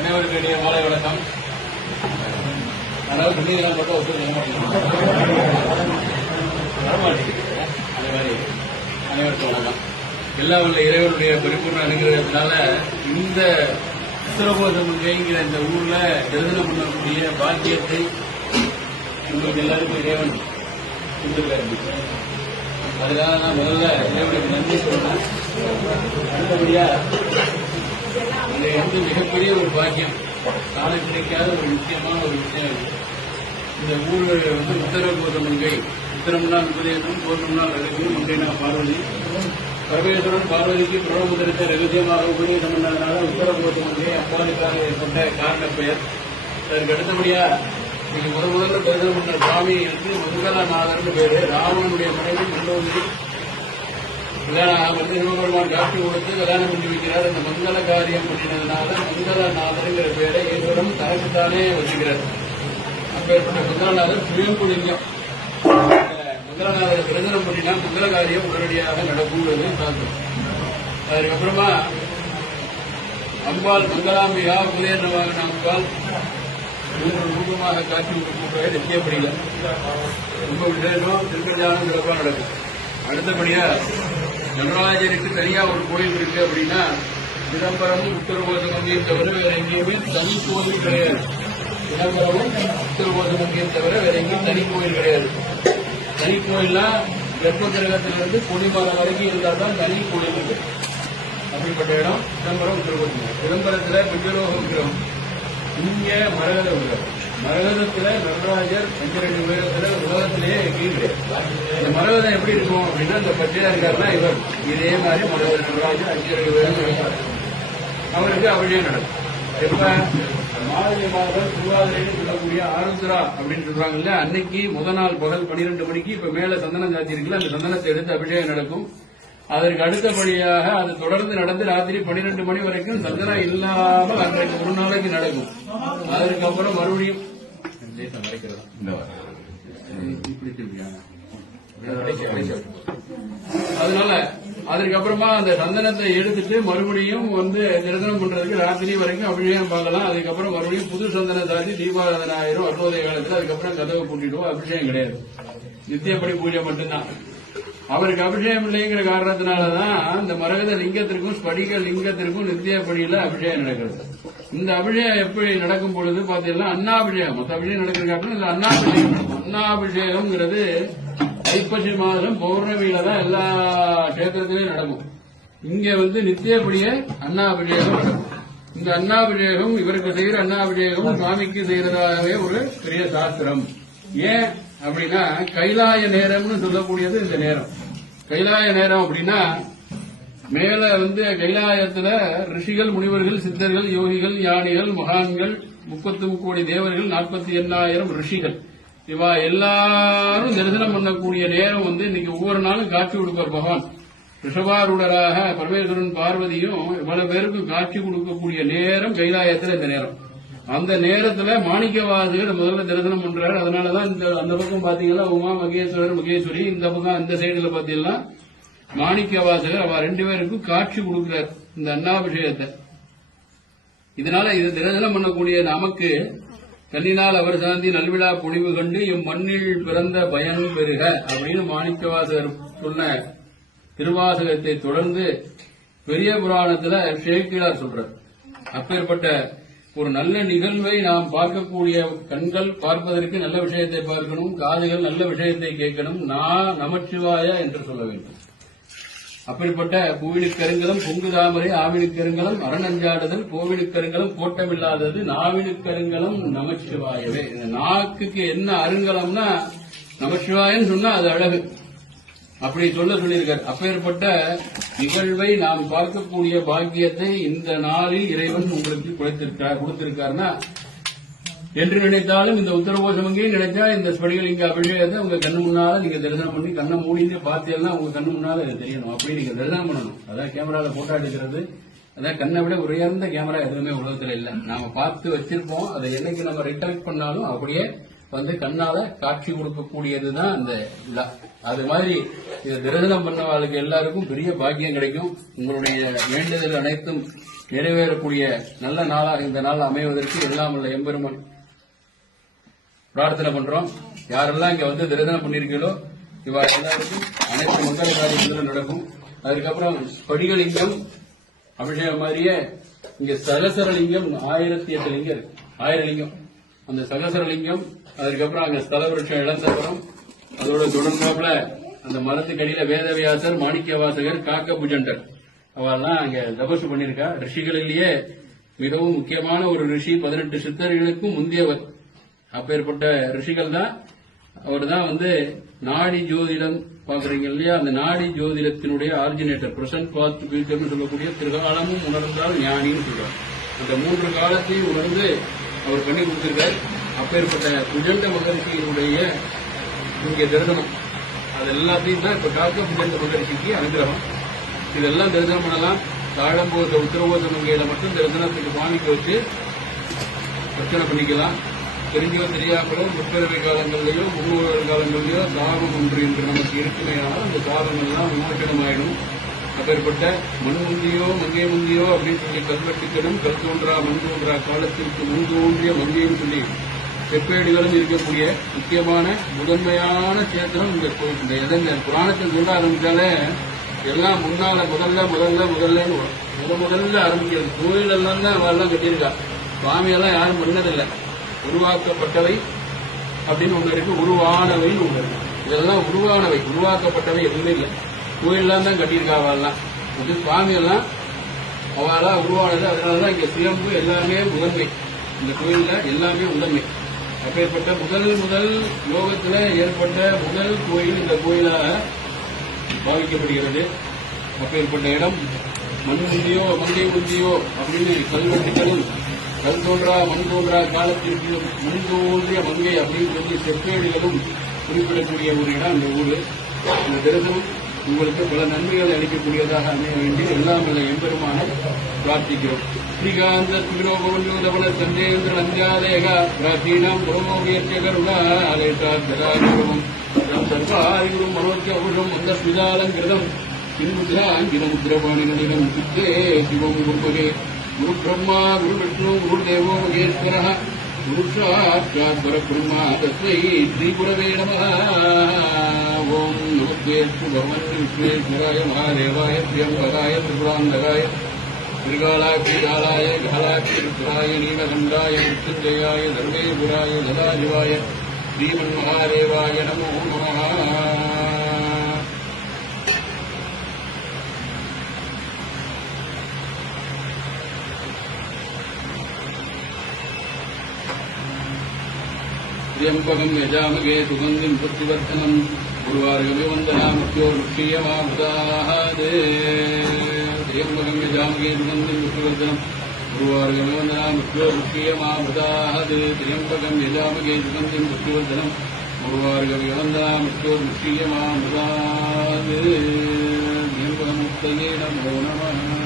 அனைவருடைய மாலை வணக்கம். அதனால துணியெல்லாம் போட்டு ஒத்துழைக்க வரமாட்டேங்குது. அதே மாதிரி அனைவருக்கும் வணக்கம். எல்லாம் உள்ள இறைவனுடைய பரிபூர்ண அனுகிரகத்தினால இந்த உத்தரகோசமங்கைங்கிற இந்த ஊர்ல தரிசனம் பண்ணக்கூடிய பாக்கியத்தை உங்களுக்கு எல்லாருக்கும் இறைவன் கொடுத்துருக்காரு. அதுக்காக நான் முதல்ல இறைவனுக்கு நன்றி சொல்றேன். அடுத்தபடியா இது வந்து மிகப்பெரிய ஒரு பாக்கியம், கால கிடைக்காத ஒரு முக்கியமான ஒரு விஷயம். இந்த ஊர் வந்து உத்தரகோசமங்கை, உத்தரம்னா உபதேசம், கோசம்னா ரகசியம், மங்கைனா பார்வதி. பரமேஸ்வரன் பார்வதிக்கு பிரபமுதரத்தை ரகசியமாக உபதேசம் பண்ணதுனால உத்தரகோசமங்கை அப்பாவுக்காக ஏற்பட்ட காரண பெயர். அதற்கு அடுத்தபடியா நீங்க முதல்ல தரிசனம் பண்ண சுவாமி வந்து மங்களநாதர்னு பேரு. ராவணனுடைய மனைவி மண்டோதரி வந்து சிவபெருமான் காட்சி கொடுத்து கல்யாணம் பண்ணி வைக்கிறார். இந்த மங்கள காரியம் பண்ணினதுனால மங்களநாதருங்கிற பேரை ஈஸ்வரன் தனக்குத்தானே வச்சுக்கிறார். அப்பேற்பட்ட மங்களநாதர் சுயம்புலிங்கம். மங்களநாதரை தரிசனம் பண்ணினா மங்கள காரியம் உடனடியாக நடக்கும்ன்றது சாஸ்திரம். அதுக்கப்புறமா அம்பாள் மங்களாம்பிகா உபதேசமாக அம்பாள் ரூபமாக காட்சி கொடுக்க நிச்சயப்படியில ரொம்ப விசேஷம், திருக்கல்யாணம் சிறப்பாக நடக்கும். அடுத்தபடியா நடராஜருக்கு தனியா ஒரு கோயில் இருக்கு அப்படின்னா சிதம்பரமும் உத்தரகோசமங்கையும் தவிர வேற எங்கேயுமே தனி கோயில் கிடையாது. சிதம்பரமும் உத்தரகோசமங்கையும் தவிர வேற எங்கேயும் தனி கோயில் கிடையாது. தனி கோயில்னா கர்ப்ப கிரகத்திலிருந்து கொடிமரம் வரைக்கும் இருந்தால் தான் தனி கோயில் இருக்கு. அப்படிப்பட்ட இடம் சிதம்பரம் உத்தரகோசமங்கை. சிதம்பரத்துல பிஜலோக விக்கிரகம், இங்க மரகத விக்கிரகம். மரகதத்துல நடராஜர் 52 உயரத்துல உலகத்திலேயே கீழே. இந்த மரகதம் எப்படி இருக்கும் அப்படின்னா இந்த பச்சையா இருக்காருன்னா இவர் இதே மாதிரி மரகத நடராஜர் 52 உயரம் இருப்பார். அவருக்கு அபிஷேகம் நடக்கும். எப்ப மார்கழி மாதம் திருவாதிரைன்னு சொல்லக்கூடிய ஆருத்ரா அப்படின்னு சொல்றாங்கல்ல, அன்னைக்கு நாள் பகல் 12 மணிக்கு இப்ப மேல சந்தனம் சாத்தி இருக்குல்ல, அந்த சந்தனத்தை எடுத்து அபிஷேகம் நடக்கும். அதற்கு அடுத்தபடியாக அது தொடர்ந்து நடந்து ராத்திரி 12 மணி வரைக்கும் சந்தனம் இல்லாமல் அன்றைக்கு ஒரு நாளைக்கு நடக்கும். அதற்கப்புறம் மறுபடியும் அதனால அதுக்கப்புறமா அந்த சந்தனத்தை எடுத்துட்டு மறுபடியும் வந்து தரிசனம் பண்றதுக்கு ராத்திரி வரைக்கும் அபிஷேகம் பார்க்கலாம். அதுக்கப்புறம் மறுபடியும் புது சந்தனம் சாத்தி தீபாராதனை ஆயிரும் அற்போதய காலத்துல. அதுக்கப்புறம் கதவை பூட்டிடுவோம். அபிஷேகம் கிடையாது, நித்தியப்படி பூஜை மட்டும்தான். அவருக்கு அபிஷேகம் இல்லைங்கிற காரணத்தினாலதான் இந்த மரகத லிங்கத்திற்கும் ஸ்படிக லிங்கத்திற்கும் நித்தியப்படியில அபிஷேகம் நடக்கிறது. இந்த அபிஷேகம் எப்படி நடக்கும் பொழுது பாத்தீங்கன்னா அன்னாபிஷேகம், மற்ற அபிஷேகம் நடக்கிறது காரணம் இந்த அன்னாபிஷேகம் நடக்கும். அன்னாபிஷேகம்ங்கிறது ஐப்பசி மாதம் பௌர்ணமியில தான் எல்லா கஷேத்திரத்திலையும் நடக்கும். இங்க வந்து நித்தியப்படிய அன்னாபிஷேகம் நடக்கும். இந்த அன்னாபிஷேகம் இவருக்கு செய்யற அன்னாபிஷேகம் சுவாமிக்கு செய்யறதாகவே ஒரு பெரிய சாஸ்திரம். ஏன் அப்படின்னா கைலாய நேரம்னு சொல்லக்கூடியது இந்த நேரம். கைலாய நேரம் அப்படின்னா மேல வந்து கைலாயத்துல ரிஷிகள், முனிவர்கள், சித்தர்கள், யோகிகள், ஞானிகள், மகான்கள், 33 கோடி தேவர்கள், 48,000 ரிஷிகள், இவா எல்லாரும் தரிசனம் பண்ணக்கூடிய நேரம் வந்து இன்னைக்கு ஒவ்வொரு நாளும் காட்சி கொடுப்பார் பகவான். ரிஷபாரூடராக பரமேஸ்வரன் பார்வதியும் இவ்வளவு பேருக்கும் காட்சி கொடுக்கக்கூடிய நேரம் கைலாயத்துல இந்த நேரம். அந்த நேரத்துல மாணிக்கவாசகர் முதல்ல தரிசனம் பண்றாரு. அதனாலதான் அந்த பக்கம் பாத்தீங்கன்னா உமா மகேஸ்வரர், மகேஸ்வரி, இந்த பக்கம் அந்த சைடுல பாத்தீங்கன்னா மாணிக்கவாசகர் அவ 2 பேருக்கும் காட்சி கொடுக்கிறார் இந்த அன்னாபிஷேகத்தை. இதனால இது தரிசனம் பண்ணக்கூடிய நமக்கு கண்ணினால் அவர் சாந்தி நல்விழா பொழிவு கண்டு மண்ணில் பிறந்த பயன் பெறுக அப்படின்னு மாணிக்கவாசகர் சொன்ன திருவாசகத்தை தொடர்ந்து பெரிய புராணத்துல சேக்கிழார் சொல்றார். அப்பேற்பட்ட ஒரு நல்ல நிகழ்வை நாம் பார்க்கக்கூடிய கண்கள் பார்ப்பதற்கு நல்ல விஷயத்தை பார்க்கணும், காதுகள் நல்ல விஷயத்தை கேட்கணும், நமச்சிவாய என்று சொல்ல வேண்டும். அப்படிப்பட்ட பூவினுக்கருங்கலம் பொங்கு தாமரை ஆவினுக்கருங்கலம் அரணஞ்சாடுதல் கோவிலுக்கருங்கலம் கோட்டமில்லாதது நாவினுக்கருங்கலம் நமச்சிவாயவே. இந்த நாக்குக்கு என்ன அருங்கலம்னா நமச்சிவாயன்னு சொன்னா அது அழகு, அப்படி சொல்லியிருக்கார். அப்பேற்பட்ட நிகழ்வை நாம் பார்க்கக்கூடிய பாக்கியத்தை இந்த நாளில் இறைவன் உங்களுக்கு கொடுத்திருக்காருன்னா என்று நினைத்தாலும் இந்த உத்தரகோசமங்கையை நினைச்சா இந்த ஸ்படிகலிங்க அபிஷேகத்தை உங்க கண்ணு முன்னால நீங்க தரிசனம் பண்ணி கண்ணை மூடிந்து பார்த்தீங்கன்னா உங்க கண்ணு முன்னால தெரியணும். அப்படி நீங்க தரிசனம் பண்ணணும். அதான் கேமரால போட்டோ எடுக்கிறது. அதான் கண்ணை விட உயர்ந்த கேமரா எதுவுமே உலகத்துல இல்ல. நாம பார்த்து வச்சிருப்போம், அதை என்னைக்கு நம்ம ரிட்டர்ன் பண்ணாலும் அப்படியே வந்து கண்ணால காட்சி கொடுக்கக்கூடியதுதான் அந்த விழா. அது மாதிரி இதை தரிசனம் பண்ணவாளுக்கு எல்லாருக்கும் பெரிய பாக்கியம் கிடைக்கும். உங்களுடைய வேண்டுதல் அனைத்தும் நிறைவேறக்கூடிய நல்ல நாளாக இந்த நாள் அமைவதற்கு எல்லாம் உள்ள எம்பெருமான் பிரார்த்தனை பண்றோம். யாரெல்லாம் இங்க வந்து தரிசனம் பண்ணிருக்கீங்களோ இவா எல்லாருக்கும் அனைத்து மங்கள காரியங்களும் நடக்கும். அதுக்கப்புறம் ஸ்படிகலிங்கம் அபிஷேகம் மாதிரியே இங்க சகசரலிங்கம் 1008 லிங்கம் இருக்கு. 1000 லிங்கம். அந்த சகசரலிங்கம், அதுக்கப்புறம் அங்க ஸ்தல விருட்சம் இளந்தபுரம், அதோட தொடர்ந்தாப்புல அந்த மரத்துக்கடியில வேதவியாசர், மாணிக்க வாசகர், காக்க புஜண்டர் அவெல்லாம் அங்க தபசு பண்ணிருக்கா. ரிஷிகளிலேயே மிகவும் முக்கியமான ஒரு ரிஷி, 18 சித்தர்களுக்கும் முந்தியவர். அப்பேற்பட்ட ரிஷிகள் தான். அவர் தான் வந்து நாடி ஜோதிடம் பாக்குறீங்க இல்லையா, அந்த நாடி ஜோதிடத்தினுடைய ஆரிஜினேட்டர், பிரசன்ட் பாத் ஃபியூச்சர்னு சொல்லக்கூடிய திருகாலமும் உணர்ந்தால் ஞானின்னு சொல்றார். அந்த 3 காலத்தையும் உணர்ந்து அவர் பண்ணி கொடுத்திருக்கார். அப்பேற்பட்ட புஜண்ட மகரிஷியினுடைய இங்கே தரிசனம் அது எல்லாத்தையும் தான் இப்ப காக்க புஜண்ட மகரிஷிக்கு அனுகிரகம். இதெல்லாம் தரிசனம் பண்ணலாம். தாழம்போத உத்தரவோத மங்கையில மட்டும் தரிசனத்துக்கு சுவாமிக்கு வச்சு அர்ச்சனை பண்ணிக்கலாம். தெரிஞ்சோ தெரியாமலோ முற்பிறவை காலங்களிலேயோ முன்னோர்கள் காலங்களிலேயோ சாபம் ஒன்று என்று நமக்கு இருக்குமையானால் அந்த சாபங்கள்லாம் விமோசனமாயிடும். அப்பேற்பட்ட மண் முந்தியோ மங்கை முந்தியோ அப்படின்னு சொல்லி கல்வெட்டுக்கணும், கல் தோன்றா மண் தோன்றா காலத்திற்கு முன் தோன்றிய மங்கையும் சொல்லி செப்பேடுகளும் இருக்கக்கூடிய முக்கியமான முதன்மையான சேத்திரம் இந்த எதங்க புராணத்தில் சொல்ல ஆரம்பிச்சாலே எல்லாம் முன்னால முதல்லன்னு முதல்ல ஆரம்பிக்கிறது. கோயில் எல்லாம் தான் அவெல்லாம் கட்டியிருக்கா. சுவாமியெல்லாம் யாரும் பண்ணதில்லை. உருவாக்கப்பட்டவை அப்படின்னு ஒண்ணு இருக்கு, உருவானவைன்னு ஒண்ணு இருக்கு. இதெல்லாம் உருவானவை, உருவாக்கப்பட்டவை எதுவுமே இல்லை. கோயில்லாம் தான் கட்டியிருக்கா அவெல்லாம். சுவாமி எல்லாம் அவளா உருவானது. அதனாலதான் இங்க சுயம்பு எல்லாருமே முதன்மை. இந்த கோயில்ல எல்லாமே முதன்மை. அப்பேற்பட்ட முதல் லோகத்துல ஏற்பட்ட முதல் கோயில் இந்த கோயிலாக பாவிக்கப்படுகிறது. அப்பேற்பட்ட இடம் மண் முந்தியோ மங்கை முந்தியோ அப்படின்னு கல்வெட்டுகளும் கல் தோன்றா மண் தோன்றா காலத்திற்கு முன் தோன்றிய மங்கை அப்படின்னு சொல்லி செப்பேடுகளும் குறிப்பிடக்கூடிய ஒரு இடம் இந்த ஊரு. இந்த தரிசனம் உங்களுக்கு பல நன்மைகளை அளிக்கக்கூடியதாக அமைய வேண்டி எல்லாம் உள்ள எம்பெருமான பிரார்த்திக்கிறோம். ஸ்ரீகாந்த சுகிரோபவன்யோதவன சந்தேந்திர நஞ்சாதேக பிராச்சீனம் புரோமோகியர்த்திய கருணா அலேஷா ஜலாகிரமம் சர்வாதிகுரும் மனோத்தியபுஷம் அந்த ஸ்மிதாலங்கிருதம் சின்முத்ராங்கிரமுத்ரபாணிநலினம் சித்தே சிவம் குருபகே குரு பிரம்மா குரு விஷ்ணு குரு தேவோ மகேஸ்வரः குரு சாட்சாத் பரபிரம்மா தஸ்மை ஸ்ரீகுரவே நமः. ஓம் நமஸ்தேஸ்து பகவன் விஸ்வேஸ்வராய மகாதேவாய பிரியம்பகாய திரிபுராந்தகாய திரிகாலாட்சிகாலாய காலாட்சி ருத்ராய நீலகண்டாய மிருத்யுஞ்சயாய சர்வேபுராய சதாசிவாய ஸ்ரீமன்மகாதேவாய நமோ நமः. त्र्यंबकं यजामहे सुगन्धिं पुष्टिवर्धनं गुरुवार्गमिवन्दनामुख्योर्मुक्षीयमाभृताहादे. त्र्यंबकं यजामहे सुगन्धिं पुष्टिवर्धनं गुरुवार्गमिवन्दनामुख्योर्मुक्षीयमाभृताहादे. त्र्यंबकं यजामहे सुगन्धिं पुष्टिवर्धनं गुरुवार्गमिवन्दनामुख्योर्मुक्षीयमाभृताहादे. त्र्यंबकमुक्तये नमो नमः.